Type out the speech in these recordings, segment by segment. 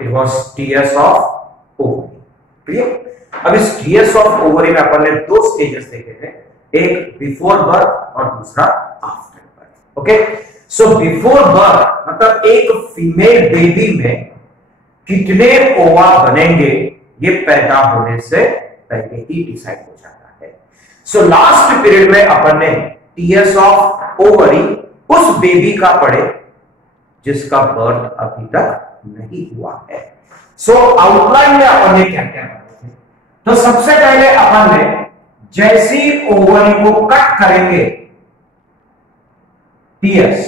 It was TS of ovary. Clear? अब इस TS of ovary में अपन ने दो स्टेजेस देखे थे, एक बिफोर बर्थ और दूसरा after birth. Okay, so before birth मतलब एक फीमेल बेबी में कितने ओवा बनेंगे ये पैदा होने से पहले ही डिसाइड हो जाता है। सो लास्ट पीरियड में अपन ने टीएस ऑफ ओवरी उस बेबी का पढ़े जिसका बर्थ अभी तक नहीं हुआ है। सो आउटलाइन में अपन ने क्या क्या पढ़े थे? तो सबसे पहले अपन ने जैसी ओवरी को कट करेंगे टीएस,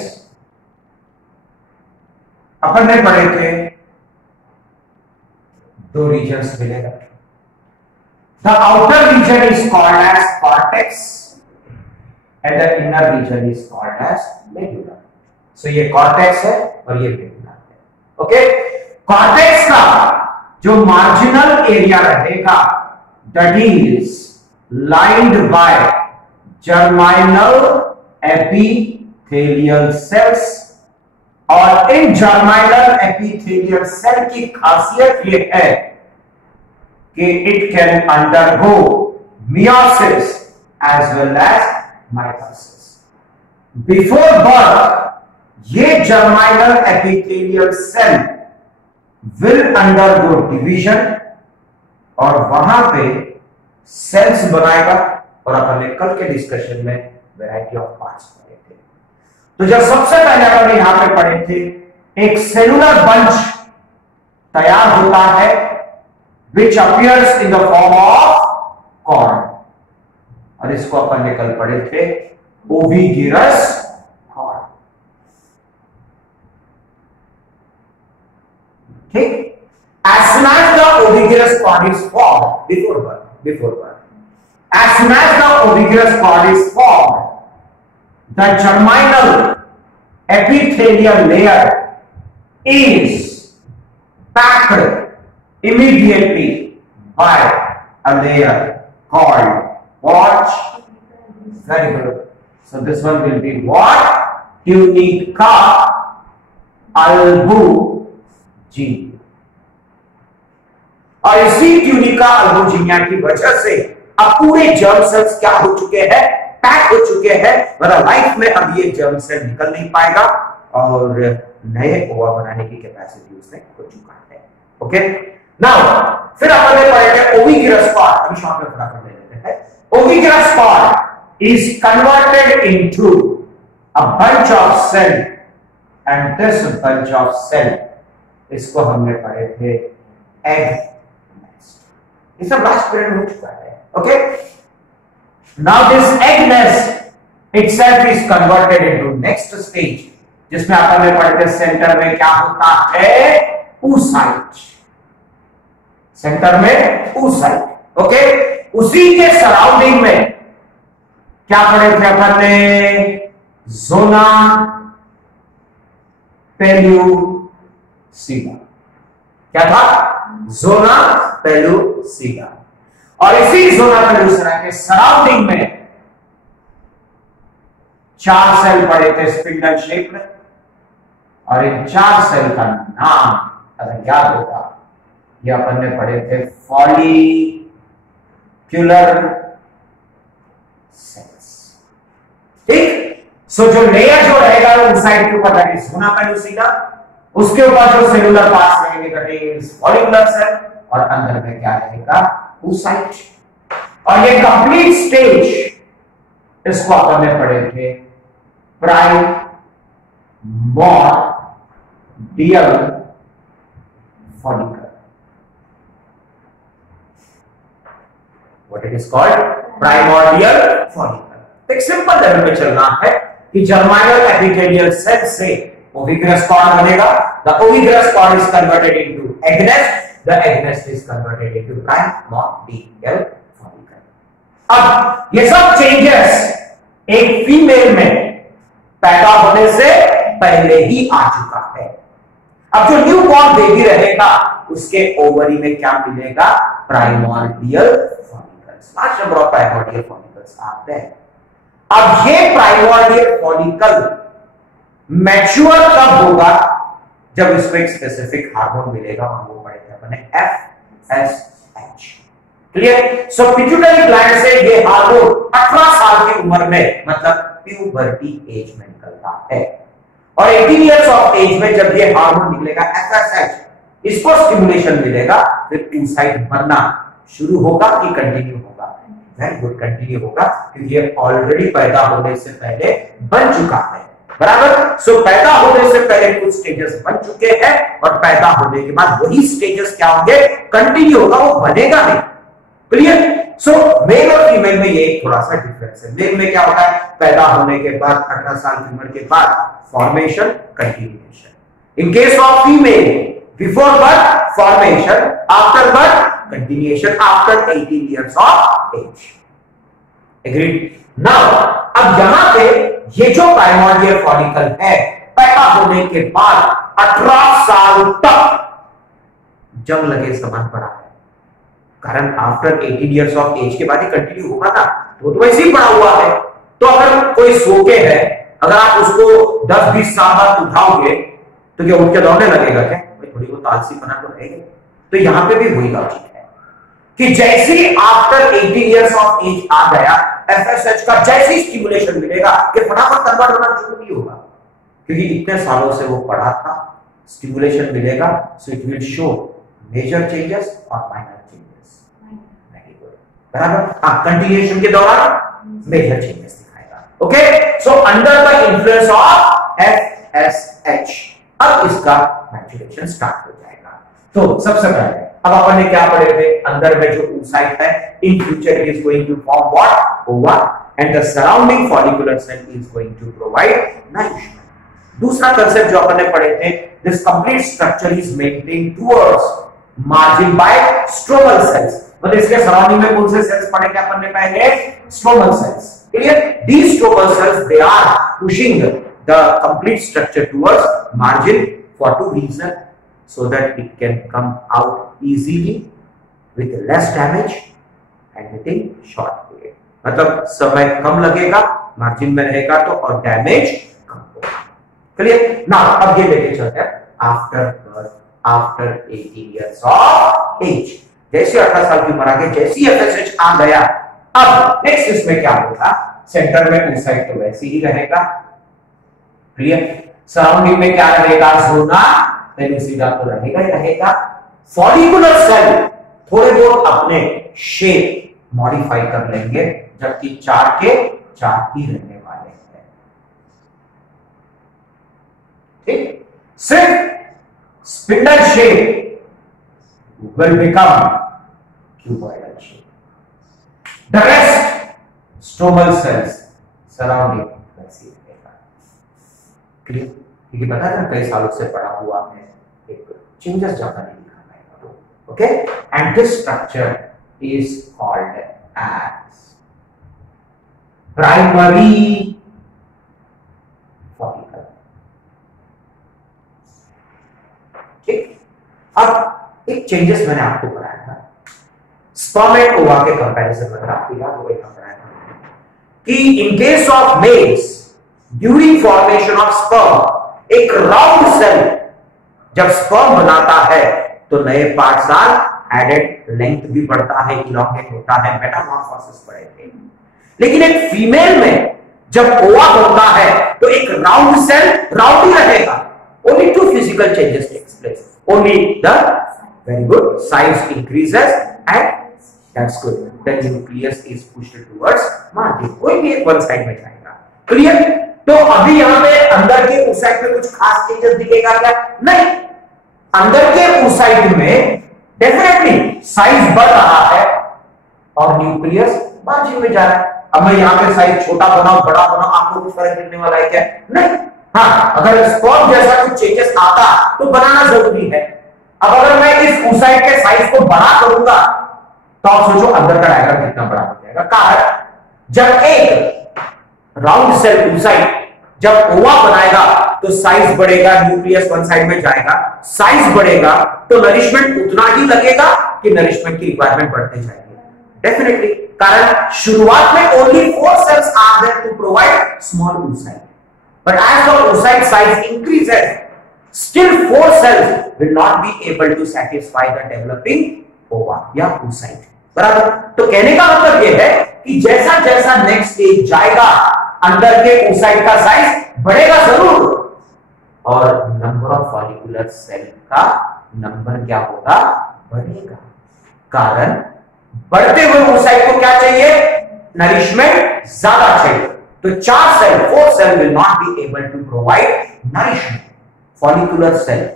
अपन ने पढ़े थे दो रीजन्स मिलेगा। The outer region is called as cortex and the inner region is called as medulla. So ये कॉर्टेक्स है और ये मेडुला है। ओके, कॉर्टेक्स का जो मार्जिनल एरिया रहेगा that is lined by germinal epithelial cells, और इन जर्माइनल एपिथेलियल सेल की खासियत यह है कि it can undergo meiosis as well as mitosis. Before birth ये germinal epithelial cell will undergo division और वहां पे सेल्स बनाएगा, और अपन ने कल के डिस्कशन में वैरायटी ऑफ पार्ट्स पढ़े थे। तो जब सबसे पहले अपन यहां पे पढ़े थे एक सेलुलर बंच तैयार होता है which appears in the form of cord, और इसको अपन ने कल पढ़े थे ओविगिरस कॉर्ड। ठीक, as soon as the ovigerous cord is formed before birth, as soon as the ovigerous cord is formed, the germinal epithelial layer is packed immediately by a layer called what? Very good. So this one will be what? Tunica albuginea. और इसी tunica अल्बुजिनिया की वजह से अब पूरे germ cells क्या हो चुके हैं? पैक हो चुके हैं, मतलब लाइफ में अब ये जर्म सेल निकल नहीं पाएगा और नए ओवा बनाने की कैपेसिटी उसने हो चुका है। ओके, नाउ फिर अपन ने पढ़ा है ओविगिरस कॉर्ड। अभी शॉर्ट में फटाफट ले लेते हैं। Ovigerous cord is converted into a bunch of cell, and this bunch of cell, इसको हमने पढ़े थे एग। ये सब लास्ट पीरियड में हो चुका है। Okay, now this egg nest itself is converted into next stage, जिसमें अपन ने पढ़े थे सेंटर में क्या होता है? oocyte। सेंटर में oocyte। ओके, उसी के सराउंडिंग में क्या पढ़े थे अपन ने? जोना पेल्यूसिडा। क्या था? जोना पेल्यूसिडा। और इसी जोना पेल्यूसिडा के सराउंडिंग में 4 सेल पड़े थे स्पिंडल शेप में, और इन 4 सेल का नाम अगर याद होगा, ये अपन ने पढ़े थे फॉलिक्यूलर सेल्स। ठीक, सो जो लेयर जो रहेगा वो साइड के ऊपर रहेगी जोना पेल्यूसिडा, उसके ऊपर जो सेलुलर पार्ट्स रहेंगे दैट इज फॉलिकुलर सेल, और अंदर में क्या रहेगा? oocyte। और ये कंप्लीट स्टेज इसको अपन ने पढ़े थे primordial follicle. What it is called? Primordial follicle. एक सिंपल लेवल पे चलना है कि जर्माइनल एपिथेलियल सेल से ओविगिरस कॉर्ड बनेगा। The ovigerous cord is converted into egg nest. The egg nest is converted into primordial follicle. अब ये सब चेंजेस एक फीमेल में पैदा होने से पहले ही आ चुका है। अब जो न्यू बॉर्न बेबी रहेगा उसके ओवरी में क्या मिलेगा? Primordial follicles. Large number of primordial follicles आते हैं। अब ये प्राइमोर्डियल फॉलिकल मैच्योर कब होगा? जब इसको एक स्पेसिफिक हार्मोन मिलेगा और वो पढ़े थे अपने FSH। क्लियर? सो पिट्यूटरी ग्लैंड से ये हार्मोन 18 साल की उम्र में मतलब प्यूबर्टी एज में निकलता है और 18 इयर्स ऑफ एज में जब ये हार्मोन निकलेगा FSH, इसको स्टिमुलेशन मिलेगा, फिर इनसाइट बनना शुरू होगा कि कंटिन्यू होगा? वेरी गुड, कंटिन्यू होगा क्योंकि ये ऑलरेडी पैदा होने से पहले बन चुका है। बराबर? सो पैदा होने से पहले कुछ स्टेजेस बन चुके हैं और पैदा होने के बाद वही स्टेजेस क्या होंगे? कंटिन्यू होगा, वो बनेगा नहीं। क्लियर? सो मेल और फीमेल में ये थोड़ा सा डिफरेंस है। मेल में क्या होता है? पैदा होने के बाद 18 साल की उम्र के बाद formation, continuation. In case of female, before birth formation, after birth continuation, after 18 years of age. Agreed? Now अब यहां पे ये जो प्राइमोर्डियल फॉलिकल है, पैदा होने के बाद 18 साल तक जंग लगे समान पड़ा है। कारण आफ्टर 18 इयर्स ऑफ एज के बाद ही कंटिन्यू होगा ना, तो वैसे ही पड़ा हुआ है। तो अगर कोई सो के है, अगर आप उसको 10-20 साल बाद उठाओगे तो क्या उठ के दौड़ने लगेगा क्या? थोड़ी बहुत आलसीपना तो रहेगा। तो यहां पे भी वही लॉजिक है कि जैसे आफ्टर 18 इयर्स ऑफ एज आ गया, FSH का जैसे स्टिमुलेशन मिलेगा कि फटाफट कन्वर्ट होना शुरू नहीं होगा, क्योंकि इतने सालों से वो पढ़ा था। स्टिमुलेशन मिलेगा, so it will show major changes और माइनर चेंजेस। वेरी गुड, बराबर? हाँ, कंटिन्यूएशन के दौरान मेजर चेंजेस दिखाएगा। Okay, so under the influence of FSH अब इसका मैच्योरेशन स्टार्ट हो जाएगा। तो सबसे पहले अब अपन ने क्या पढ़े थे? अंदर में जो oocyte है, in future is going to form what? Ova, and the surrounding follicular cell is going to provide nourishment. दूसरा कांसेप्ट जो अपन ने पढ़े थे, this complete structure is maintained towards margin by stromal cells. मतलब इसके सराउंडिंग में कौन से सेल्स पढ़े थे अपन ने पहले? Stromal cells. Clear? These stromal cells they are pushing the complete structure towards margin for two reasons, so that it can come out easily with less damage and within short period। मतलब समय कम लगेगा, margin में रहेगा तो, और damage कम होगा। Clear? ना अब ये लेके चलते हैं after birth, after 18 years of age. जैसे 18 साल की उम्र आ गई, जैसे ही FSH आ गया, अब नेक्स्ट इसमें क्या होगा? सेंटर में oocyte तो वैसे ही रहेगा। क्लियर? सराउंडिंग में क्या रहेगा? जोना पेनिसिला तो रहेगा ही रहेगा। फॉलिकुलर सेल थोड़े बहुत अपने शेप मॉडिफाई कर लेंगे, जबकि 4 के 4 ही रहने वाले हैं। ठीक? सिर्फ spindle shape will become cuboidal shape. The rest stromal cells surrounding वैसी रहेगा। क्लियर? क्योंकि पता है कई सालों से पड़ा हुआ है, एक चेंजेस ज्यादा नहीं दिखाना है तो। Okay, and this structure is called as primary follicle. ठीक? अब एक चेंजेस मैंने आपको बताया था, स्पर्म एंड ओवा के कंपैरिजन में आपको याद होगा कि इन case of males during formation of sperm, एक राउंड सेल जब स्पर्म बनाता है तो नए पार्ट्स आर एडेड, लेंथ भी बढ़ता है, इलॉन्गेट होता है, मेटामॉर्फोसिस पड़े थे। लेकिन एक फीमेल में जब ओवा बनता है तो एक राउंड सेल राउंड ही रहेगा। Only two physical changes takes place, only the very good size increases and that's good, the nucleus is pushed towards margin, कोई भी एक वन साइड में जाएगा। क्लियर? तो अभी यहां पे अंदर के oocyte में कुछ खास चेंजेस दिखेगा क्या? नहीं। अंदर के oocyte में डेफिनेटली साइज बढ़ रहा है और न्यूक्लियस मार्जिन में जा रहा है। अब मैं यहां पे साइज छोटा बनाऊं, बड़ा बनाऊं, आपको कुछ फर्क पड़ने वाला है क्या? नहीं। हाँ, अगर स्पर्म जैसा कुछ चेंजेस आता तो बनाना जरूरी है। अब अगर मैं इस oocyte के साइज को बड़ा करूंगा तो आप सोचो अंदर का डायग्राम कितना बड़ा हो जाएगा। कारण जब एक राउंड सेल oocyte जब ओवा बनाएगा तो साइज बढ़ेगा, न्यूक्लियस वन साइड में जाएगा, साइज बढ़ेगा तो नरिशमेंट उतना ही लगेगा कि नरिशमेंट की रिक्वायरमेंट बढ़ते जाएगी डेफिनेटली। कारण शुरुआत में only 4 cells are there to provide small oocyte, but as the oocyte size increases, still 4 cells will not be able to satisfy the developing ova या oocyte। बराबर। तो कहने का मतलब यह है कि जैसा जैसा नेक्स्ट स्टेज जाएगा अंदर के oocyte का साइज बढ़ेगा जरूर, और नंबर ऑफ फॉलिकुलर सेल का नंबर क्या होगा, बढ़ेगा। कारण बढ़ते हुए oocyte को क्या चाहिए, नरिशमेंट ज्यादा चाहिए। तो 4 cell 4 cell will not be able to provide nourishment. Follicular cell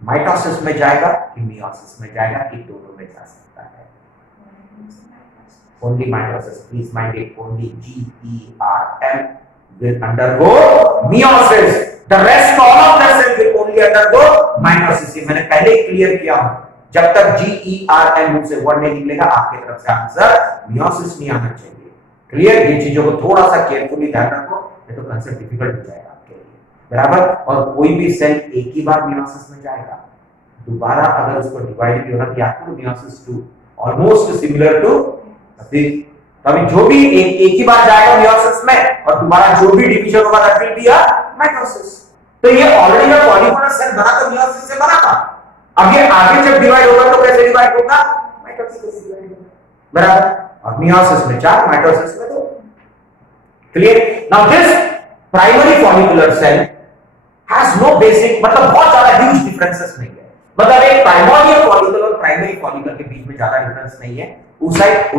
mitosis में जाएगा कि मियोसिस में जाएगा कि दोनों में जा सकता है? Only mitosis, please mind it, only GERM will undergo meiosis, the rest all of the cells will only undergo mitosis। ये मैंने पहले ही क्लियर किया हूं। जब तक GERM मुंह से वर्ड नहीं निकलेगा आपकी तरफ से आंसर मियोसिस नहीं आना चाहिए। क्लियर? ये चीजों को थोड़ा सा केयरफुली ध्यान रखो, नहीं तो कंसेप्ट डिफिकल्ट हो जाएगा आपके लिए। बराबर। और कोई भी सेल एक ही बार मियोसिस में जाएगा, दोबारा अगर उसको डिवाइड भी होना कि आपको meiosis to almost similar to अभी जो भी एक ही बार जाएगा मियोसिस में, और दोबारा जो भी डिवीजन होगा that will be a mitosis. तो ये ऑलरेडी मैं पॉलीमर सेल बना तो मियोसिस से बना था, अब ये आगे जब डिवाइड होगा तो कैसे डिवाइड होगा, माइटोसिस से डिवाइड होगा। बराबर। और मियोसिस में 4, माइटोसिस में 2। Clear? Now this primary follicular cell has no basic, मतलब बहुत ज्यादा ह्यूज डिफरेंसेस नहीं है। मतलब एक प्राइमोरियल फॉलिकल और प्राइमरी फॉलिकल के बीच में ज्यादा डिफरेंस नहीं है। oocyte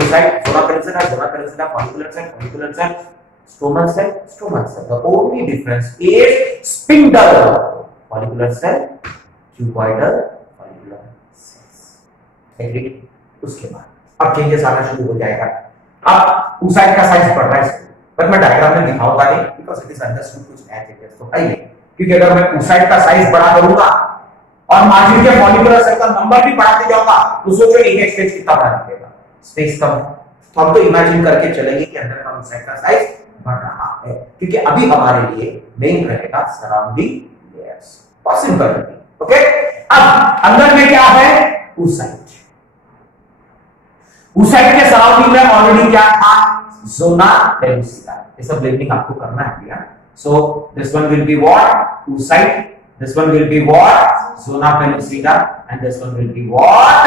zona pellucida, follicular cell, stromal cell. The only difference is spindle follicular cell, cuboidal follicular cells। Agree? उसके बाद अब चेंजेस आना शुरू हो जाएगा। अब oocyte का साइज बढ़ रहा है, पर मैं डायग्राम में दिखाऊंगा नहीं, बिकॉज़ इट इज अंडरस्टूड कुछ एज इट इज। तो आइए, क्योंकि अगर मैं oocyte का साइज बड़ा करूंगा और मार्जिन के फॉलिकुलर सेल का नंबर भी बढ़ाते जाऊंगा, तो सोचो एक स्टेज कितना बड़ा दिखेगा, स्पेस कम। तो हम तो इमेजिन करके चलेंगे कि अंदर का oocyte का साइज बढ़ रहा है, क्योंकि अभी हमारे लिए मेन रहेगा सराउंडिंग लेयर्स। और सिंपल है, ओके। अब अंदर में क्या है, oocyte। oocyte के सराउंडिंग में ऑलरेडी क्या था, जोना पेलुसिडा। ये सब लेबलिंग आपको करना है भैया। सो this one will be what, oocyte, this one will be what, zona pellucida, and this one will be what,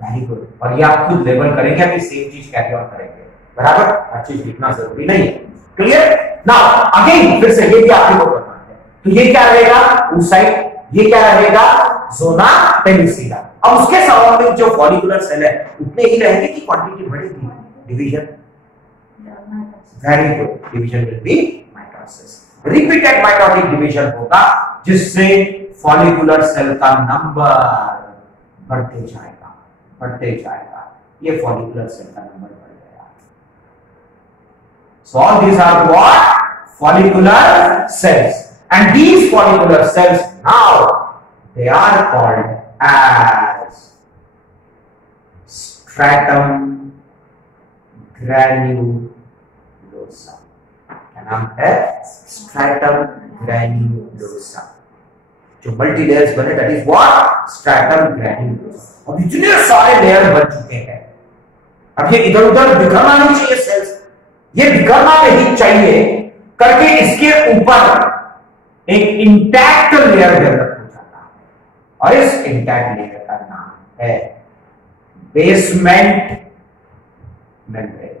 very good। और ये आप खुद लेबल करेंगे, अभी सेम चीज कैरी ऑन करेंगे। बराबर। हर चीज लिखना जरूरी नहीं है। क्लियर? नाउ अगेन फिर से ये भी आपको करना है। तो ये क्या रहेगा, oocyte, ये क्या रहेगा, जोना पेलुसिडा। अब उसके सराउंडिंग जो फॉलिकुलर सेल है उतने ही रहेंगे कि क्वांटिटी बढ़ेगी, division. Very good, division will be mitosis. Repeated mitotic division होगा, जिससे फॉलिकुलर सेल का नंबर बढ़ते जाएगा। ये फॉलिकुलर सेल का नंबर बढ़ गया। So all these are what, follicular cells, and these follicular cells now they are called as stratum granulosa। क्या नाम है, stratum granulosa। जो मल्टी लेयर्स बने that is what, stratum granulosa। अब इतने सारे लेयर बन चुके हैं, अब ये इधर उधर बिखरना नहीं चाहिए सेल्स, ये बिखरना नहीं चाहिए करके इसके ऊपर एक इंटैक्ट लेयर डेवलप हो जाता है, और इस इंटैक्ट लेयर का नाम है बेसमेंट मेम्ब्रेन।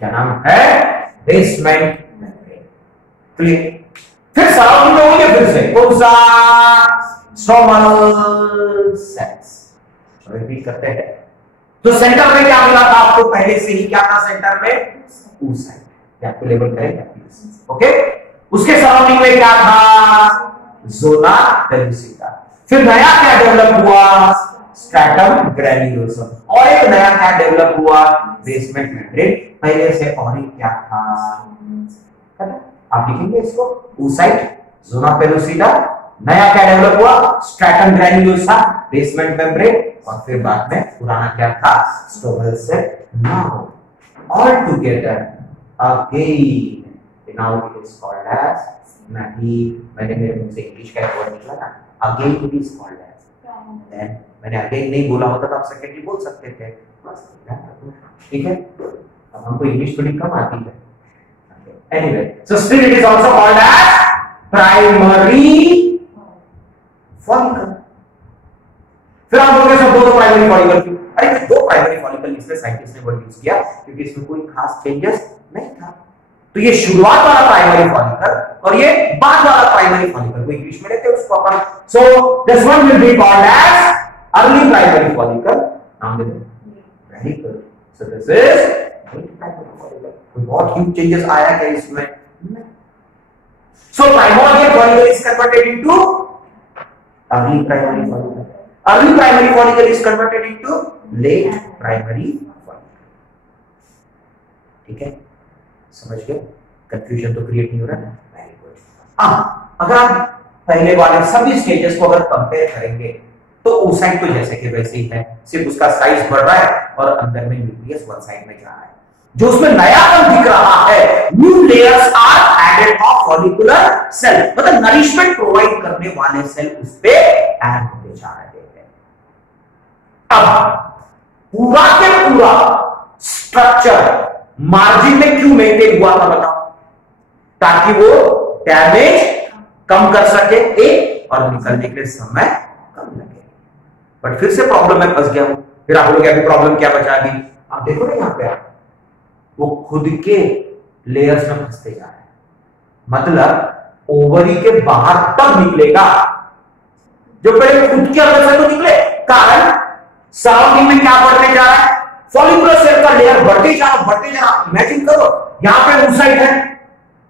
क्या नाम है, बेसमेंट मेम्ब्रेन। क्लियर? फिर सराउंडिंग में होंगे फिर से कौन सा, स्ट्रोमल सेल्स। रिपीट करते हैं। तो सेंटर में क्या मिला था आपको, पहले से ही क्या था सेंटर में, oocyte। आपको लेबल करेंगे प्लीज, ओके। उसके सराउंडिंग में क्या था, जोना पेलुसिडा। फिर नया क्या डेवलप हुआ, स्ट्रैटम ग्रैन्युलोसम। और एक नया क्या डेवलप हुआ, बेसमेंट मेम्ब्रेन। पहले से और एक क्या था, आप लिखेंगे इसको, oocyte, जोना पेलुसिडा। नया क्या डेवलप हुआ, स्ट्रैटम ग्रैन्युलोसा, बेसमेंट मेम्ब्रेन, और फिर बाद में पुराना क्या था, stromal cell. Now all together again now it is called as, मैंने मेरे मुंह से इंग्लिश का वर्ड निकला ना, again it is called as. Then मैंने अगेन नहीं बोला होता तो आप सेकेंडली बोल सकते थे, ठीक है। अब हमको इंग्लिश थोड़ी कम आती है, Anyway, so still it is also called as primary follicle. फिर आप बोलोगे सब दो प्राइमरी फॉलिकल क्यों? अरे दो प्राइमरी फॉलिकल इसलिए साइंटिस्ट ने वर्ड यूज किया क्योंकि इसमें कोई खास चेंजेस नहीं था। तो ये शुरुआत वाला प्राइमरी फॉलिकल और ये बाद वाला प्राइमरी फॉलिकल को इंग्लिश में लेते हैं उसको अपन। So this one will be called as early primary follicle. नाम दे दो। Very good. So this is primary follicle. कोई बहुत ह्यूज चेंजेस आया क्या इसमें? So primordial follicle is converted into early primary follicle. Early primary follicle is converted into late primary follicle. ठीक है, समझ गए? कंफ्यूजन तो क्रिएट नहीं हो रहा? Very good. अगर आप पहले वाले सभी स्टेजेस को अगर कंपेयर करेंगे तो oocyte तो जैसे कि वैसे ही है, सिर्फ उसका साइज बढ़ रहा है और अंदर में न्यूक्लियस वन साइड में जा रहा है। जो उसमें नयापन दिख रहा है, new layers are added of follicular cell, मतलब नरिशमेंट प्रोवाइड करने वाले सेल उस पे ऐड होते जा रहे हैं। अब पूरा के पूरा स्ट्रक्चर मार्जिन में क्यों मेंटेन हुआ था बताओ? ताकि वो डैमेज कम कर सके एक, और निकलने के लिए समय कम लगे। बट फिर से प्रॉब्लम में फंस गया हूं। फिर आप लोग अभी प्रॉब्लम क्या बचा दी? आप देखो ना यहां पे वो खुद के लेयर्स में फंसते जा रहे हैं, मतलब ओवरी के बाहर तब निकलेगा जो पहले खुद के अंदर से तो निकले। कारण सराउंडिंग में क्या बढ़ते जा रहा है? फॉलिकुलर सेल का लेयर बढ़ते जा रहा। इमेजिन करो यहां पे oocyte है,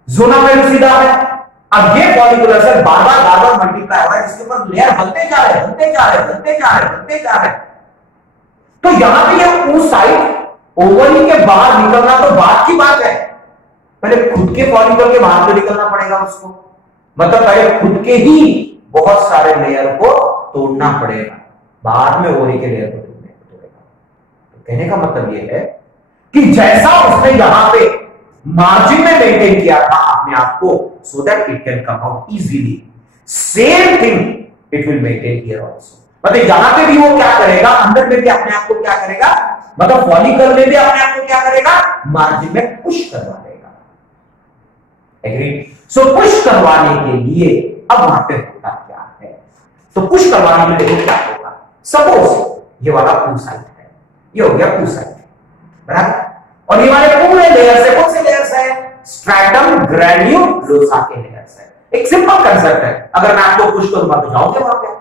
ज़ोना पेलुसिडा है। अब ये फॉलिकुलर सेल बार बार मल्टीप्लाई हो रहा है, जिसके ऊपर लेयर बनते जा रहे। तो यहां पे ये oocyte ओवरी के बाहर निकलना तो बात की बात है, पहले खुद के फॉलिकल के बाहर तो निकलना पड़ेगा उसको, मतलब पहले खुद के ही बहुत सारे लेयर को तोड़ना पड़ेगा, बाद में ओवरी के लेयर को तोड़ेगा। तो कहने का मतलब यह है कि जैसा उसने यहां पे मार्जिन में मेंटेन किया था अपने आप को, so that it can come out easily, same thing it will maintain here also. मतलब यहां पे भी वो क्या करेगा, अंदर में भी अपने आप को क्या करेगा, मतलब फॉलिकल में भी अपने आप को क्या करेगा, मार्जिन में पुश करवा देगा। एग्री? सो पुश करवाने के लिए अब वहां पे होता क्या है, तो पुश करवाने के लिए क्या होगा? सपोज ये वाला oocyte है, ये हो गया oocyte, बराबर, और ये वाले पूरे लेयर्स है, कौन से लेयर्स है? स्ट्रैटम ग्रैन्युलोसा के लेयर्स है। एक सिंपल कंसेप्ट है, अगर मैं आपको पुश करूंगा तो जाओगे वहां पे,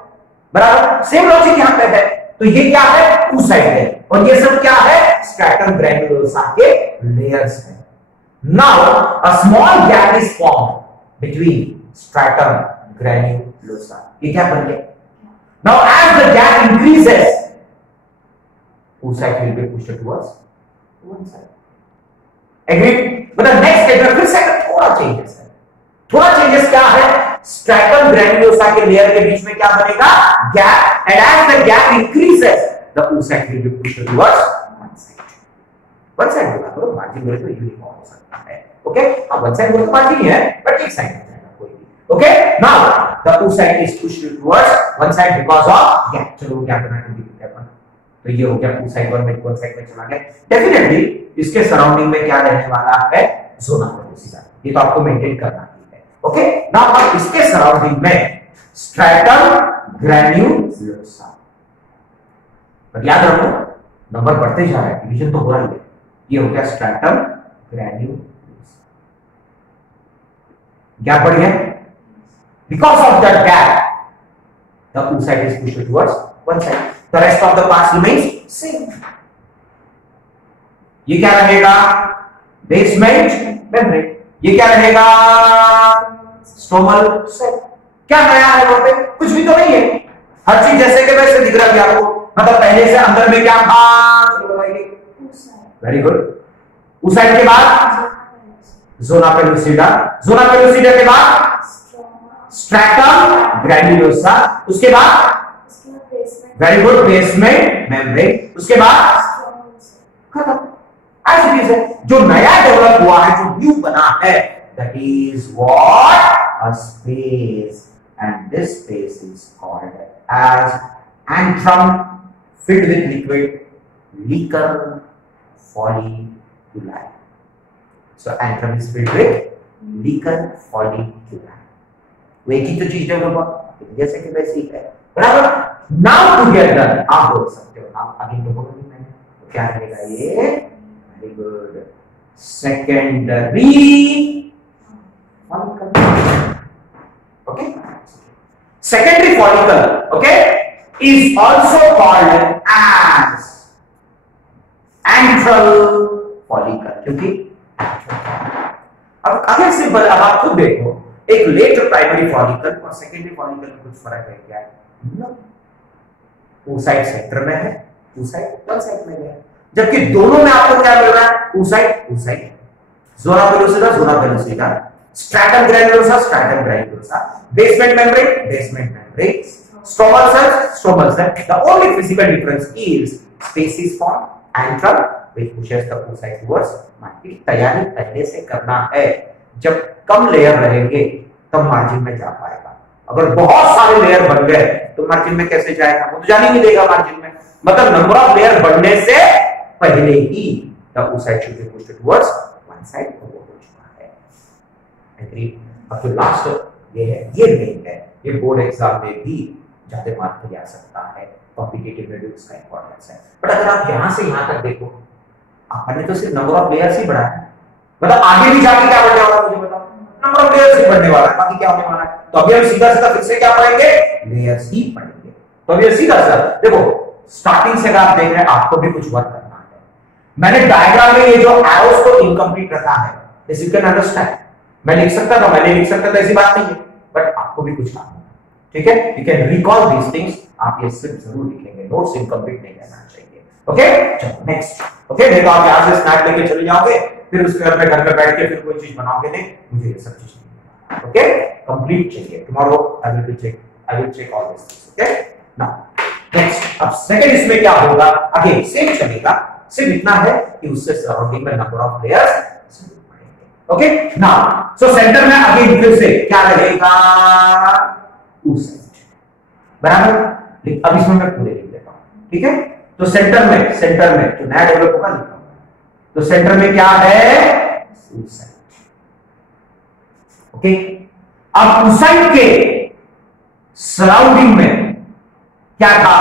बराबर। सेम लॉजिक यहां पे है। तो ये क्या है? oocyte है, और ये सब क्या है? स्ट्रैटम ग्रैन्युलोसा के लेयर्स है। Now a small gap is formed between stratum granulosa. ये क्या बन गया? Now as the gap increases, oocyte will be pushed towards one side. Agree? मतलब नेक्स्ट स्टेज में फिर से थोड़ा चेंजेस है। थोड़ा चेंजेस क्या है? स्ट्रैटम ग्रैन्युलोसा के लेयर के बीच में क्या बनेगा? Gap, and as the gap increases the oocyte will be pushed towards one side. One side होगा तो मार्जिन बोले तो यूनिफॉर्म हो सकता है। ओके, अब वन साइड बोले तो मार्जिन ही है, बट एक साइड हो जाएगा कोई भी। Okay, now the oocyte is pushed towards one side because of gap। चलो क्या करना है देखते हैं अपन। तो ये हो गया oocyte वन साइड में चला गया। डेफिनेटली इसके सराउंडिंग में क्या रहने वाला है? Zona pellucida. ये तो आपको मेंटेन करना है। ओके, नाउ अब इसके सराउंडिंग में स्ट्रैटम ग्रैन्युलोसा। बट याद रखो नंबर बढ़ते जा रहा है, डिवीजन तो हो रहा है। ये हो गया स्ट्रैटम ग्रैन्युलोसा, गैप बढ़ गया। Because of that gap the oocyte is pushed towards one side. The rest of the parts remains same. ये क्या रहेगा? Basement membrane. ये क्या रहेगा? Stromal cell. क्या नया है वहां पे? कुछ भी तो नहीं है, हर चीज जैसे के वैसे दिख रहा है आपको। मतलब पहले से अंदर में क्या था? Very good. oocyte के बाद ज़ोना पेलुसिडा, ज़ोना पेलुसिडा के बाद स्ट्रैटम ग्रैन्युलोसा, उसके बाद वेरी गुड बेसमेंट मेम्ब्रेन, उसके बाद खत्म। ऐसे चीज है जो नया डेवलप हुआ है, जो न्यू बना है, that is what? A space, and this space is called as antrum filled with liquid liquor folliculi। So antrum is filled with liquor folliculi. वो एक ही तो चीज डेवलप हुआ जैसे कि वैसे ही है, बराबर। नाउ टुगेदर आप बोल सकते हो, नाउ अगेन तो बोला नहीं मैंने, तो क्या रहेगा ये, very good, secondary follicle. Okay, secondary follicle, okay, is also called as antral follicle, क्योंकि अब आगे से अब आप खुद देखो, एक लेट प्राइमरी फॉलिकल और सेकेंडरी फॉलिकल में कुछ फर्क है क्या? oocyte सेंटर में है, oocyte वन साइड में है, जबकि दोनों में आपको क्या मिल रहा है? oocyte, zona pellucida, stratum granulosa, basement membrane, stromal cell. The only physical difference is species form, antral, which pushes the oocyte towards margin. तैयारी पहले से करना है, जब कम लेयर रहेंगे तब मार्जिन में जा पाएगा। अगर बहुत सारे लेयर बन गए तो मार्जिन में कैसे जाएगा? वो तो जाने नहीं देगा मार्जिन में। मतलब नंबर ऑफ लेयर बढ़ने से पहले ही the oocyte should be pushed towards one side, वो हो चुका है। एग्री? अब तो लास्ट ये है, ये मेन है, ये बोर्ड एग्जाम में भी ज्यादा मार्क दिया सकता है, कॉम्पिटिटिव में भी उसका इंपॉर्टेंस है। बट अगर आप यहां से यहां तक देखो, आपने तो सिर्फ नंबर ऑफ लेयर्स ही बढ़ाया है, मतलब आगे भी जाके क्या बढ़ने वाला मुझे बताओ? नंबर ऑफ लेयर्स ही बढ़ने वाला है, बाकी क्या होने वाला है? तो अभी हम सीधा सीधा फिर से क्या पढ़ेंगे? लेयर्स ही पढ़ेंगे। तो अभी सीधा सीधा देखो, स्टार्टिंग से आप देख रहे हैं, आपको भी कुछ वर्क करना है। मैंने डायग्राम में ये जो एरोस को इनकम्प्लीट रखा है, दिस यू कैन अंडरस्टैंड। मैं लिख सकता था, मैंने लिख सकता था, ऐसी बात नहीं है, बट आपको भी कुछ करना है, ठीक है? You can recall these things, आप ये सिर्फ जरूर लिखेंगे, नोट्स इनकम्प्लीट नहीं रहना चाहिए। ओके, चलो नेक्स्ट। ओके, नहीं तो आप यहां से स्नैप लेके चले जाओगे, फिर उसके बाद में घर पे बैठ के फिर कोई चीज बनाओगे नहीं, मुझे ये सब चीज नहीं। ओके, कंप्लीट चाहिए। Tomorrow I will check all this things. Okay, now next. अब सेकंड इसमें क्या होगा? अगेन सेम चलेगा, सिर्फ इतना है कि उससे सराउंडिंग में number of layers. Okay, now so centre में अगेन फिर से क्या रहेगा? oocyte, बराबर। अब इसमें मैं पूरे लिख देता हूं, ठीक है? तो सेंटर में जो नया डेवलप होगा लिखा होगा, तो सेंटर में क्या है? oocyte। ओके, अब oocyte के सराउंडिंग में क्या था?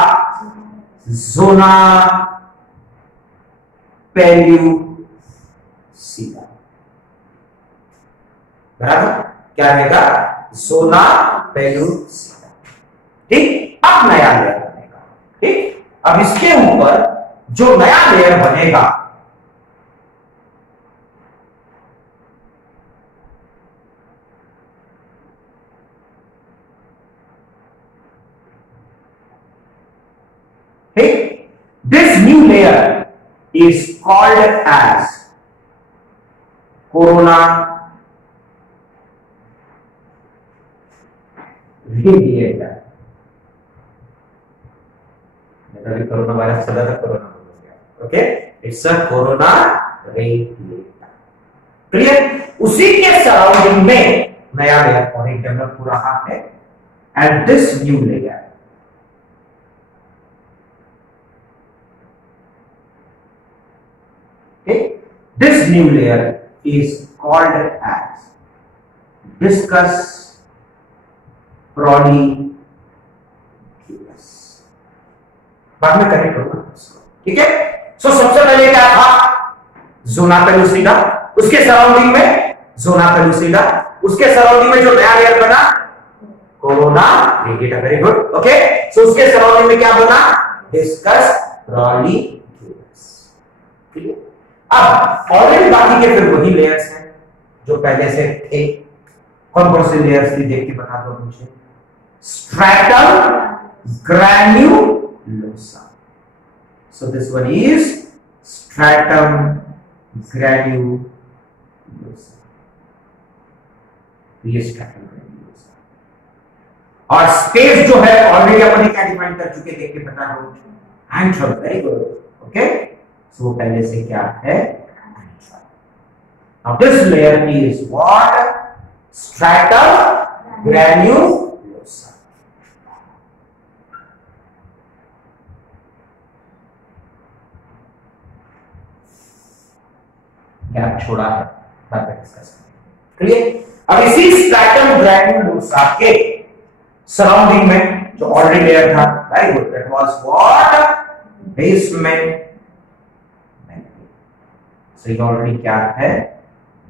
जोना पेल्यूसिडा, बराबर। क्या रहेगा? जोना पेल्यूसिडा, ठीक। अब नया लेयर बनेगा, ठीक। अब इसके ऊपर जो नया लेयर बनेगा, ठीक, this new layer is called as corona radiator. Corona virus चला था, कोरोना हो गया। Okay, it's a corona radiator. Clear? उसी के सराउंडिंग में नया लेयर और एक डेवलप हो रहा है, and this new layer this new layer is called as discus proliferatus। बाद में कनेक्ट होगा इसको, ठीक है? सो सबसे पहले क्या था? जोना पेलुसिडा, उसके सराउंडिंग में जोना पेलुसिडा, उसके सराउंडिंग में जो नया लेयर बना corona radiata. Very good. Okay, so उसके सराउंडिंग में क्या बना? Discus proligerus. क्लियर? अब ऑलरेडी बाकी के फिर वही लेयर्स हैं जो पहले से थे। कौन कौन से लेयर्स थी देख के बता दो मुझे। Stratum granulosa, so this one is stratum granulosa, ये स्ट्रैटम ग्रैन्युलोसा। और स्पेस जो है ऑलरेडी अपन क्या डिफाइन कर चुके, देख के बता दो, एंट्रल। Very good. ओके, सो पहले से क्या है? Now this layer is what? Stratum granulosa. Gap छोड़ा है, क्लियर। अब इसी स्ट्रैटम ग्रैन्युलोसा के सराउंडिंग में जो ऑलरेडी लेयर था, very good, that was what, basement. सही ऑलरेडी क्या है,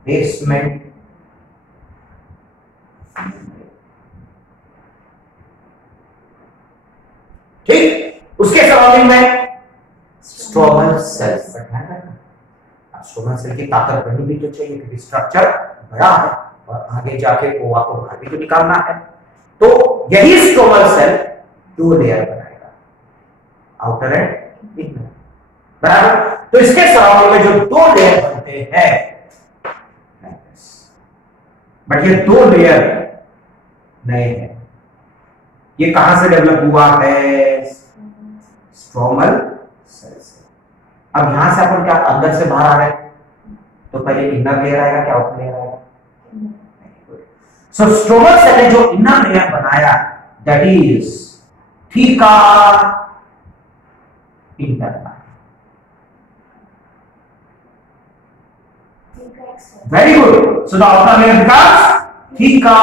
बेसमेंट। ठीक, उसके सराउंडिंग में स्ट्रोमल सेल। स्ट्रोमल सेल की ताकत बढ़नी भी तो चाहिए क्योंकि स्ट्रक्चर बड़ा है और आगे जाके वो आपको बाहर भी तो निकालना है। तो यही स्ट्रोमल सेल दो लेयर बनाएगा, आउटर एंड इनर, बराबर। तो इसके सराउंडिंग में जो दो लेयर बनते हैं, बट ये दो लेयर नए हैं। ये कहां से डेवलप हुआ है, स्ट्रोमल सेल से। अब यहां से अपन क्या अंदर से बाहर आ रहे हैं, तो पहले इनर लेयर आएगा क्या आउटर लेयर आएगा। सो स्ट्रोमल सेल ने जो इनर लेयर बनाया, that is theca interna. Very good. So the outer layer becomes theca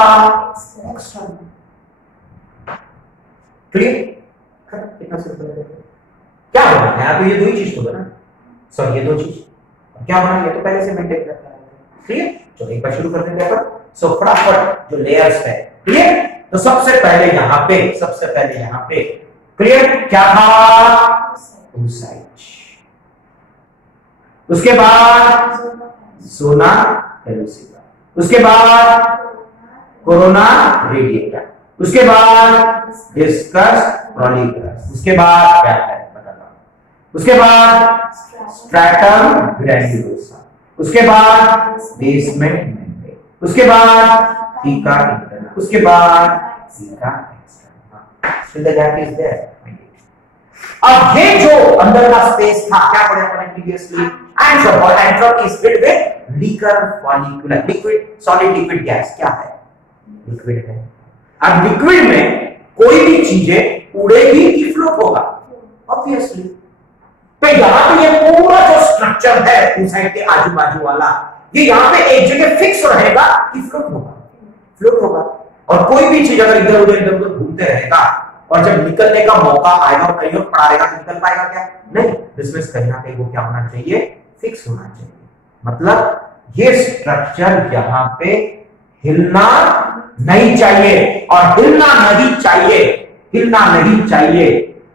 externa. Clear, कितना सिंपल है। क्या बना है यहाँ पे, ये दो ही चीज तो बना, सॉरी ये दो चीज क्या बना, ये तो पहले से मेंटेन करता है। क्लियर, चलो एक बार शुरू कर देंगे अपन। सो फटाफट जो लेयर्स है, क्लियर। तो सबसे पहले यहाँ पे क्लियर क्या था, oocyte। उसके बाद ज़ोना पेलुसिका, उसके बाद कोरोना रेडिएटा, उसके बाद डिस्कस प्रोलिगरस, उसके बाद क्या है बताता हूं, उसके बाद स्ट्रैटम ग्रैन्युलोसा, उसके बाद बेसमेंट मेम्ब्रेन, उसके बाद थीका इंटरना, उसके बाद theca externa. So the gap is there. अब ये जो अंदर का स्पेस था, क्या पढ़ा था previously, antrum is filled with liquor follicular liquid, solid liquid gas. क्या है, लिक्विड है। अब लिक्विड में कोई भी चीजें उड़ेगी कि फ्लोट होगा, ऑब्वियसली। तो यहां पे ये पूरा जो स्ट्रक्चर है oocyte के आजू बाजू वाला, ये यहां पे एक जगह फिक्स रहेगा कि फ्लोट होगा, फ्लोट होगा। और कोई भी चीज अगर इधर उधर घूमते रहेगा और जब निकलने का मौका आएगा और कहीं और पड़ा रहेगा तो निकल पाएगा क्या, नहीं। इसमें कहीं ना कहीं वो क्या होना चाहिए, फिक्स होना चाहिए। मतलब ये स्ट्रक्चर यहाँ पे हिलना नहीं चाहिए, और हिलना नहीं चाहिए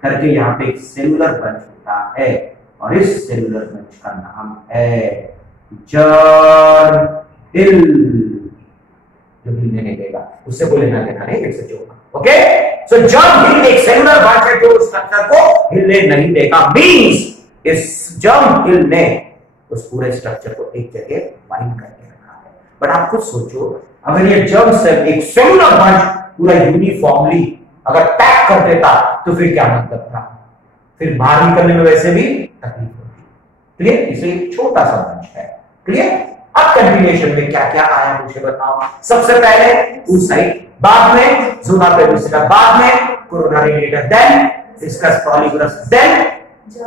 करके यहाँ पे एक सेलुलर बंच होता है, और इस सेलुलर बंच का नाम है जर्म हिल। जो हिलने नहीं देगा उससे कोई लेना देना नहीं, फिर से जोड़ना। ओके, सो जर्म हिल एक सेलुलर बंच है जो स्ट्रक्चर को हिलने नहीं देगा। मींस इस जर्म हिल ने उस पूरे स्ट्रक्चर को एक जगह बाइंड करके रखा है। बट आप खुद सोचो, अगर ये जर्म सेल एक सेलुलर बंच पूरा यूनिफॉर्मली अगर पैक कर देता तो फिर क्या मतलब था, फिर बाहर निकलने में वैसे भी तकलीफ होती। क्लियर, इसे एक छोटा सा बंच है। क्लियर, अब कंटिन्यूएशन में क्या क्या आया मुझे बताओ। सबसे पहले oocyte, बाद में ज़ोना पेलुसिका, बाद में corona radiata, then discus proligerus, then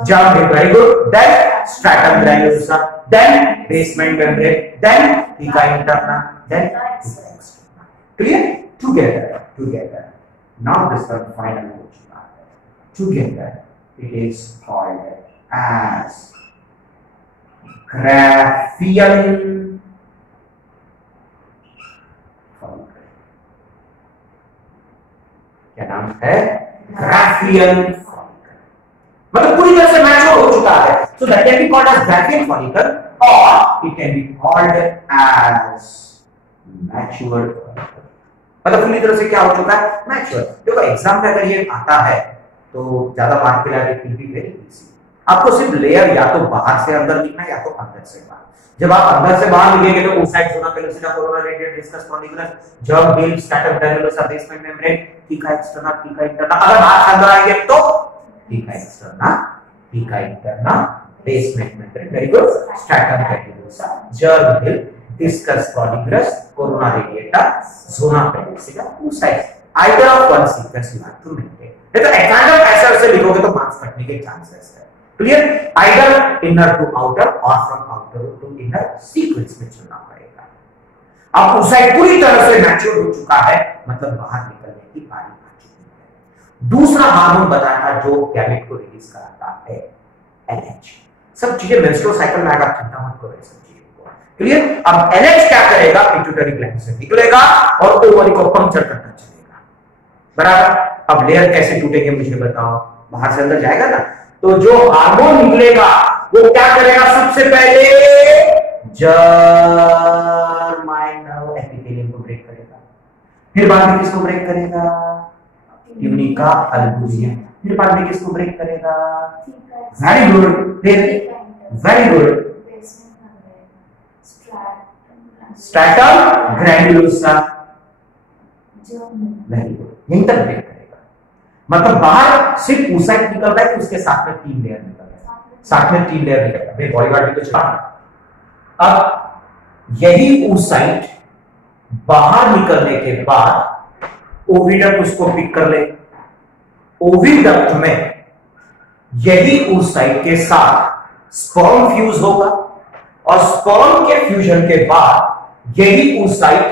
germ hill, very good, then stratum granulosa, then basement membrane, then theca interna, then clear, together. Now this one final हो चुका है, together it is called as Graafian follicle. क्या नाम है, Graafian follicle. मतलब पूरी तरह से मैच्योर हो चुका है। So that can be called as Graafian follicle और it can be called as matured follicle. मतलब पूरी तरह से क्या हो चुका है, मैच्योर। देखो एग्जाम में अगर ये आता है तो ज्यादा मार्क के लिए it will be very easy. आपको सिर्फ लेयर या तो बाहर से अंदर लिखना है या तो अंदर से बाहर। जब आप अंदर से बाहर लिखेंगे तो oocyte, zona pellucida, corona radiata, discus proligerus, germ hill, stratum granulosa, basement membrane, theca externa, theca interna. अगर बाहर से अंदर आएंगे तो theca externa, theca interna, basement membrane, very good, stratum granulosa, germ hill, discus proligerus, corona radiata, zona pellucida, oocyte। Either of one sequence you have to maintain. नहीं तो exam ऐसे ऐसे लिखोगे तो मार्क्स कटने के चांसेस है। Clear, either inner to outer और from outer to inner sequence में चलना पड़ेगा। अब oocyte पूरी तरह से मैच्योर हो चुका है, मतलब बाहर निकलने की बारी आ चुकी है। दूसरा हार्मोन बताया था जो गैमेट को रिलीज कराता है, LH। सब चीजें मेंस्ट्रुअल साइकिल में आएगा, चिंता मत करो सब चीजों को, क्लियर। अब LH क्या करेगा, पिट्यूटरी ग्लैंड से निकलेगा और ओवरी को पंक्चर करता चलेगा, बराबर। अब लेयर कैसे टूटेंगे मुझे बताओ, बाहर से अंदर जाएगा ना, तो जो हार्मोन निकलेगा वो क्या करेगा, सबसे पहले जर्माइनल एपिथेलियम को ब्रेक करेगा, फिर बाद में किसको ब्रेक करेगा, ट्यूनिका अल्बुजिया, फिर बाद में किसको ब्रेक करेगा, वेरी गुड, फिर very good, stratum granulosa, very good, यहीं तक ब्रेक करेगा। मतलब बाहर सिर्फ oocyte निकल रहा है तो उसके साथ में 3 लेयर निकल रहा है, साथ में 3 लेयर निकल रहा है, बॉडीगार्ड भी तो चला। अब यही oocyte बाहर निकलने के बाद ओविडक्ट उसको पिक कर ले, ओविडक्ट में यही oocyte के साथ स्पर्म फ्यूज होगा और स्पर्म के फ्यूजन के बाद यही oocyte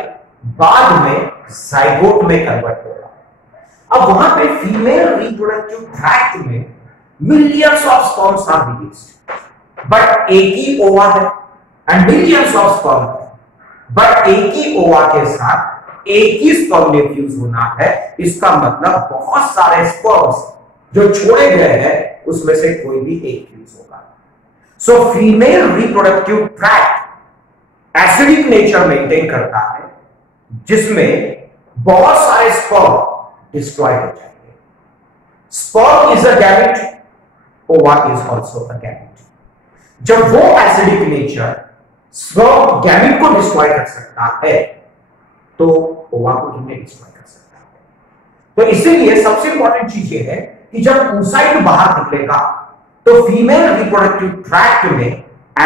बाद में जाइगोट में कन्वर्ट होगा। अब वहां पे फीमेल रिप्रोडक्टिव ट्रैक्ट में millions of sperms are released, but एक ही ओवा है एंड मिलियंस ऑफ स्पर्म है, बट एक ही ओवा के साथ एक ही स्पर्म में फ्यूज होना है। इसका मतलब बहुत सारे स्पर्म्स जो छोड़े गए हैं उसमें से कोई भी एक फ्यूज होगा। So female reproductive tract acidic nature maintain करता है, जिसमें बहुत सारे स्पर्म डिस्ट्रॉय हो जाएंगे। स्पर्म इज अ गैमेट, ओवा इज आल्सो अ गैमेट। जब वो एसिडिक नेचर स्पर्म गैमेट को डिस्ट्रॉय कर सकता है तो ओवा को कितने डिस्ट्रॉय कर सकता है। तो इसीलिए सबसे इंपॉर्टेंट चीज ये है कि जब oocyte बाहर निकलेगा तो फीमेल रिप्रोडक्टिव ट्रैक्ट में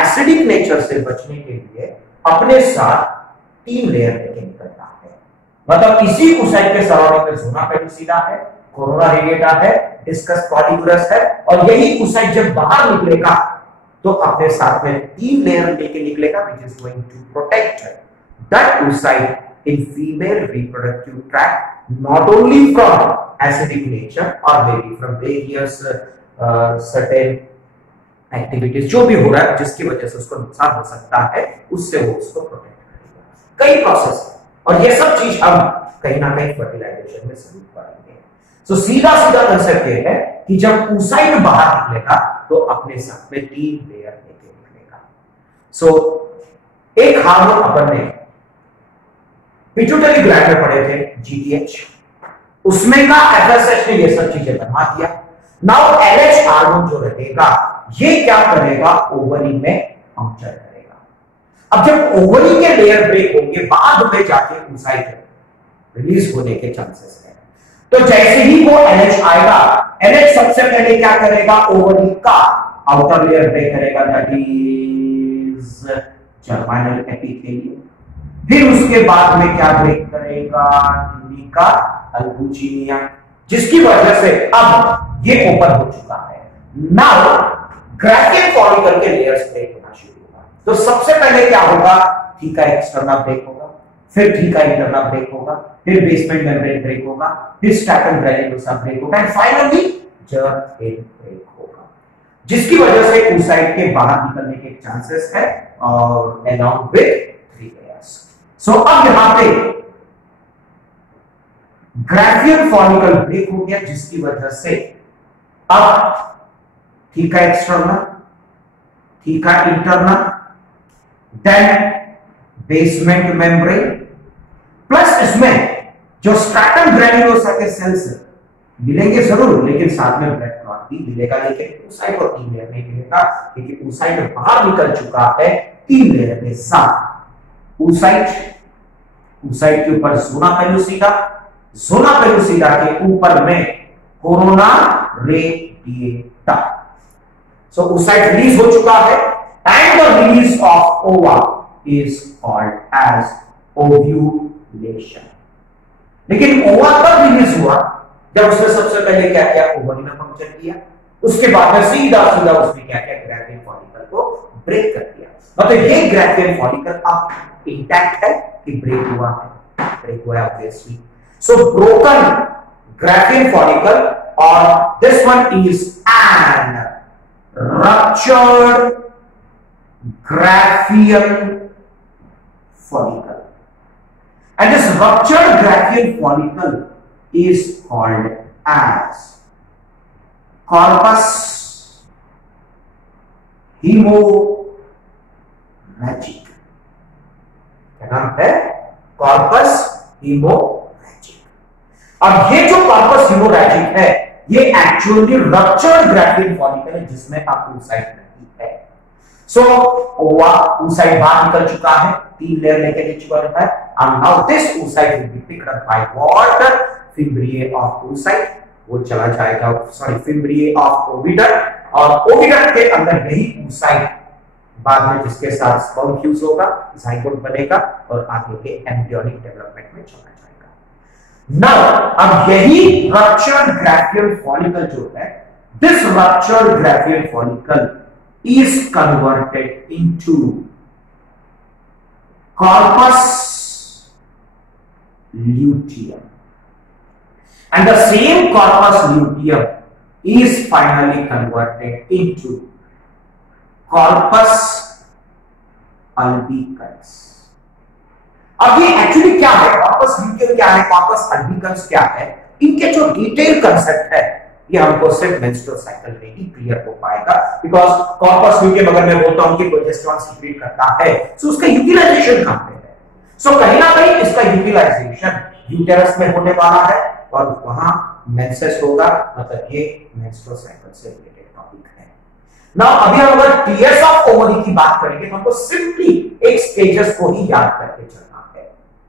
एसिडिक नेचर से बचने के लिए अपने साथ 3 लेयर लेके निकलता है। मतलब इसी oocyte के सराउंडिंग में ज़ोना पेलुसिडा है, कोरोना रेडिएटा है, डिस्कस पॉलीगुरस है, और यही oocyte जब बाहर निकलेगा तो अपने साथ में 3 लेयर लेके निकलेगा, which is going to protect that oocyte in female reproductive tract not only from acidic nature or maybe from various certain activities जो भी हो रहा है जिसकी वजह से उसको नुकसान हो सकता है, उससे वो उसको प्रोटेक्ट करेगा। कई प्रोसेस और ये सब चीज हम कहीं ना कहीं फर्टिलाइजेशन में जरूर पढ़ेंगे। तो सीधा सीधा कंसेप्ट ये है कि जब oocyte बाहर निकलेगा तो अपने साथ में 3 लेयर लेके निकलेगा। सो एक हार्मोन अपन ने पिट्यूटरी ग्लैंड में पढ़े थे, GTH, उसमें का FSH ने ये सब चीजें बनवा दिया। नाउ LH हार्मोन जो रहेगा ये क्या करेगा, ओवरी में पंक्चर करेगा। अब जब ओवरी के लेयर ब्रेक होंगे बाद में जाके oocyte रिलीज होने के चांसेस है। तो जैसे ही वो LH आएगा, LH सबसे पहले क्या करेगा, ओवरी का आउटर लेयर ब्रेक करेगा, दैट इज जर्माइनल एपिथेलियम। फिर उसके बाद में क्या ब्रेक करेगा, ट्यूनिका अल्बुजिनिया, जिसकी वजह से अब ये ओपन हो चुका है। नाउ ग्राफियन फॉलिकल के लेयर्स ब्रेक होना शुरू होगा। तो सबसे पहले क्या होगा, थीका एक्सटर्ना ब्रेक होगा, फिर थीका इंटरना ब्रेक होगा, फिर बेसमेंट मेम्ब्रेन ब्रेक होगा, फिर स्ट्रैटम ग्रैन्युलोसा ब्रेक होगा एंड फाइनली जर्म ब्रेक होगा, जिसकी वजह से oocyte के बाहर निकलने के चांसेस है और along with 3 layers। सो अब यहां पे ग्राफियन फॉलिकल ब्रेक हो गया, जिसकी वजह से अब theca externa, theca interna, then basement membrane, plus इसमें जो स्ट्रैटम ग्रैन्युलोसा के सेल्स मिलेंगे जरूर, लेकिन साथ में ब्लड क्लॉट भी मिलेगा, लेकिन oocyte और 3 लेयर नहीं मिलेगा, क्योंकि oocyte बाहर निकल चुका है 3 लेयर के साथ। oocyte के ऊपर ज़ोना पेलुसिडा, ज़ोना पेलुसिडा के ऊपर में corona radiata. So oocyte release हो चुका है and the release of ova is called as ovulation. लेकिन ओवा तब रिलीज हुआ जब उसने सबसे पहले क्या किया, ओवरी में पंक्चर किया, उसके बाद में सीधा सीधा उसने क्या किया, ग्राफियन फॉलिकल को ब्रेक कर दिया। मतलब ये ग्राफियन फॉलिकल अब इंटैक्ट है, कि ब्रेक हुआ है ऑब्वियसली। सो ब्रोकन ग्राफियन फॉलिकल और this one is an ruptured Graafian follicle, and this ruptured Graafian follicle is called as corpus hemorrhagic। क्या नाम है? कॉर्पस हीमोरैजिक। अब ये जो कॉर्पस हीमोरैजिक है ये एक्चुअली रप्चर्ड ग्राफियन फॉलिकल है जिसमें आप oocyte नहीं है। सो oocyte बाहर निकल चुका है, 3 लेयर लेके नीचे बढ़ता है, and now this oocyte will be picked up by what? Fimbriae of oocyte, वो चला जाएगा Fimbriae of oviduct, और oviduct के अंदर यही oocyte बाद में जिसके साथ स्पर्म फ्यूज होगा, ज़ाइगोट बनेगा और आगे के एम्ब्रियोनिक डेवलपमेंट में चला जाएगा। Now, अब यही ruptured Graafian follicle जो है, this ruptured Graafian follicle is converted into corpus luteum, and the same corpus luteum is finally converted into corpus albicans। अब ये एक्चुअली क्या है? कॉर्पस ल्यूटियम क्या है, कॉर्पस अल्बिकन्स क्या है, इनके जो डिटेल कंसेप्ट है ये हमको सिर्फ मेंस्ट्रुअल साइकिल में ही क्लियर हो पाएगा। बिकॉज कॉर्पस ल्यूटियम अगर मैं बोलता हूं कि प्रोजेस्टेरोन सीक्रेट करता है, सो उसका यूटिलाइजेशन कहां पे है? सो कहीं ना कहीं इसका यूटिलाइजेशन यूटेरस में होने वाला है और वहां मेंसेस होगा, मतलब ये मेंस्ट्रुअल साइकिल से रिलेटेड टॉपिक है। नाउ अभी हम अगर टीएस ऑफ ओवरी की बात करेंगे तो हमको सिंपली एक स्टेजेस को ही याद करके चलना है।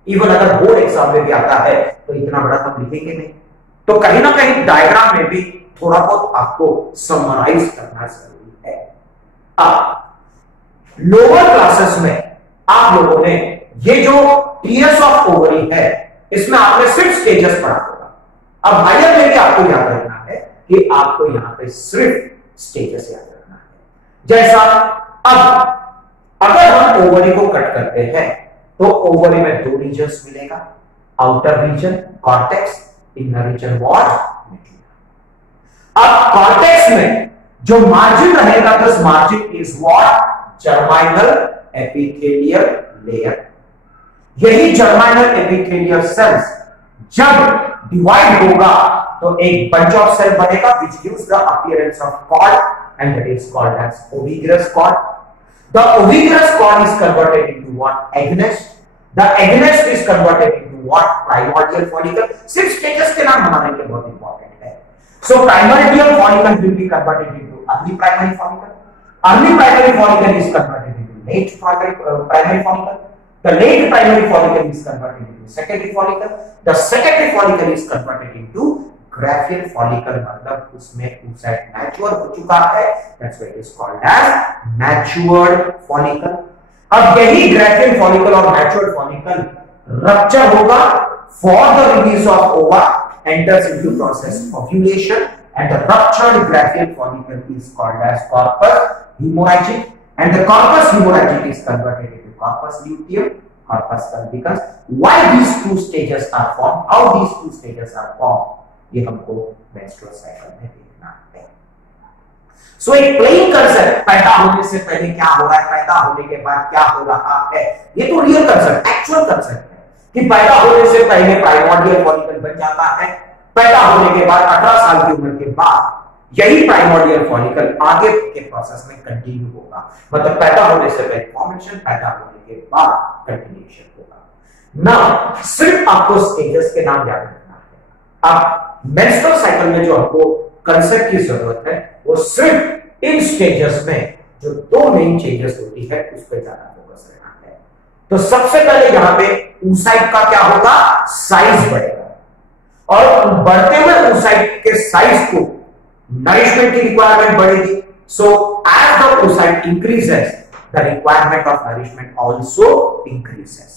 इवन अगर बोर्ड एग्जाम में भी आता है तो इतना बड़ा हम लिखेंगे नहीं, तो कहीं ना कहीं डायग्राम में भी थोड़ा बहुत आपको समराइज करना जरूरी है। अब लोअर क्लासेस में आप लोगों ने ये जो टीएस ऑफ ओवरी है इसमें आपने सिर्फ स्टेजेस पढ़ा होगा। अब हायर में भी आपको याद रखना है कि आपको यहां पे सिर्फ स्टेजेस याद रखना है। जैसा अब अगर हम ओवरी को कट करते हैं तो ओवरी में 2 रीजन्स मिलेगा, outer region cortex, inner region what? अब कॉर्टेक्स में जो मार्जिन रहेगा, this margin is what? Germinal epithelial layer. यही जर्माइनल एपिथेलियल सेल्स जब डिवाइड होगा तो एक बंच ऑफ सेल बनेगा which gives the appearance of cord and that is called as ovigerous cord. The ovigerous cord is converted into what? Egg nest. The egg nest is converted into what? Primordial follicle. 6 stages के नाम हमारे लिए बहुत important है। So primordial follicle will be converted into early primary follicle. Early primary follicle is converted into late primary follicle. The late primary follicle is converted into secondary follicle. The secondary follicle is converted into Graafian follicle, मतलब उसमें oocyte mature हो चुका है, that's why it is called as matured follicle। अब यही Graafian follicle और matured follicle rupture होगा for the release of ova, enters into process of ovulation, and the ruptured Graafian follicle is called as corpus hemorrhagic, and the corpus hemorrhagic is converted into corpus luteum, corpus albicans। Why these 2 stages are formed? How these 2 stages are formed? ये हमको menstrual cycle में देखना है। सो एक plane concept, पैदा होने से पहले क्या हो रहा है, पैदा होने के बाद क्या हो रहा है, ये तो रियल कंसेप्ट, एक्चुअल कंसेप्ट है कि पैदा होने से पहले प्राइमोर्डियल फॉलिकल बन जाता है, पैदा होने के बाद 18 साल की उम्र के बाद यही प्राइमोर्डियल फॉलिकल आगे के प्रोसेस में कंटिन्यू होगा, मतलब पैदा होने से पहले फॉर्मेशन, पैदा होने के बाद कंटिन्यूएशन होगा। ना सिर्फ आपको स्टेजेस के नाम याद रखना है। अब मेंस्ट्रुअल साइकिल में जो आपको कंसेप्ट की जरूरत है वो सिर्फ इन स्टेजेस में जो 2 मेन चेंजेस होती है उस पर ज्यादा फोकस रहना है। तो सबसे पहले यहां पे oocyte का क्या होगा? साइज बढ़ेगा, और बढ़ते हुए oocyte के साइज को नरिशमेंट की रिक्वायरमेंट बढ़ेगी। So as the oocyte increases, the requirement of nourishment also increases,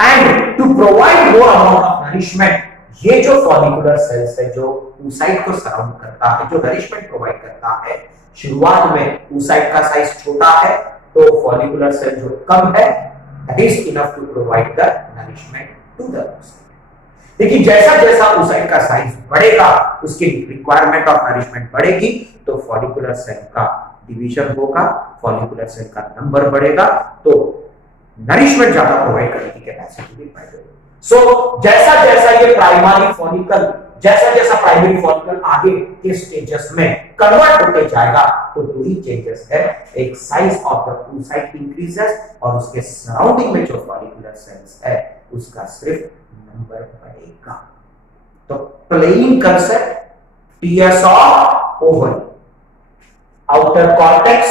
and to provide more amount of nourishment, ये जो फॉलिकुलर सेल्स है जो oocyte को सराउंड करता है, जो नरिशमेंट प्रोवाइड करता है, शुरुआत में oocyte का साइज छोटा है तो फॉलिकुलर सेल जो कम है that is enough to provide the nourishment to the oocyte. लेकिन जैसा जैसा oocyte का साइज बढ़ेगा, उसकी रिक्वायरमेंट ऑफ नरिशमेंट बढ़ेगी, तो फॉलिकुलर सेल का डिवीजन होगा, फॉलिकुलर सेल का नंबर बढ़ेगा, तो नरिशमेंट ज्यादा प्रोवाइड करने की कैपेसिटी भी बढ़ेगी। सो जैसा जैसा ये प्राइमरी फॉलिकल आगे के स्टेजेस में कन्वर्ट होते जाएगा, तो दो ही चेंजेस है, एक size of the oocyte increases और उसके सराउंडिंग में जो फॉलिकुलर सेल्स है उसका सिर्फ नंबर बढ़ेगा। तो playing concept, TS of ovary, outer cortex,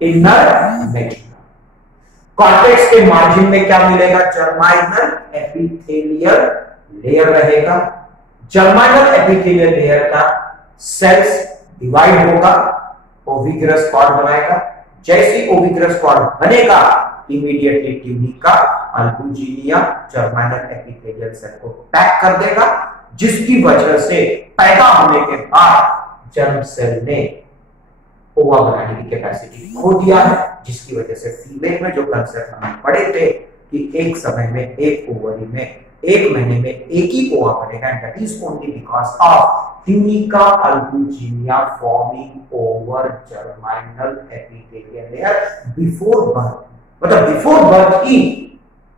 inner medulla. Cortex के मार्जिन में क्या मिलेगा? जर्माइनल एपिथेलियल लेयर रहेगा। जर्माइनल एपिथेलियल लेयर का सेल्स डिवाइड होगा, ओविगरस कॉर्ड बनाएगा। जैसे ओविगरस कॉर्ड बनेगा, immediately tunica albuginea germinal epithelial cell को पैक कर देगा, जिसकी वजह से पैदा होने के बाद जर्म सेल ने ओवा बनाने की कैपेसिटी खो दिया है, जिसकी वजह से फीमेल में जो कंसेप्ट हम पढ़े थे कि एक समय में एक ओवरी में एक महीने में एक ही ओवा बनेगा, and that is only because of tunica albuginea forming over germinal epithelial layer before birth. मतलब बिफोर बर्थ ही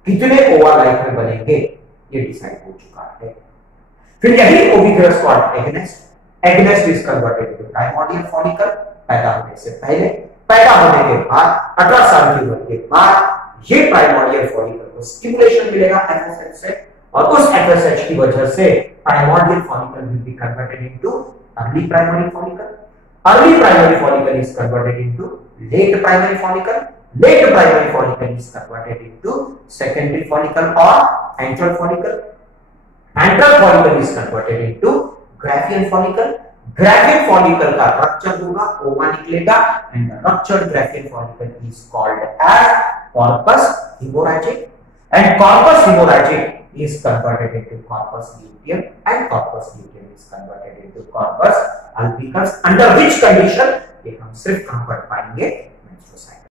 कितने ओवा लाइफ में बनेंगे ये डिसाइड हो चुका है। फिर यही ovigerous cord against is converted into primordial follicle, पैदा होने से पहले, पैदा होने के बाद 18 साल की उम्र के बाद ये प्राइमोर्डियल फॉलिकल को स्टिमुलेशन मिलेगा एफएसएच से, और उस एफएसएच की वजह से primordial follicle will be converted into early primary follicle, early primary follicle is converted into late primary follicle, late primary follicle is converted into secondary follicle or antral follicle, antral follicle is converted into Graafian follicle, Graafian follicle का rupture होगा, ओवा निकलेगा, and the ruptured Graafian follicle is called as corpus hemorrhagic, and corpus hemorrhagic is converted into corpus luteum, and corpus luteum is converted into corpus albicans, under which condition ये हम सिर्फ कहां पढ़ पाएंगे, मेंस्ट्रुअल साइकिल।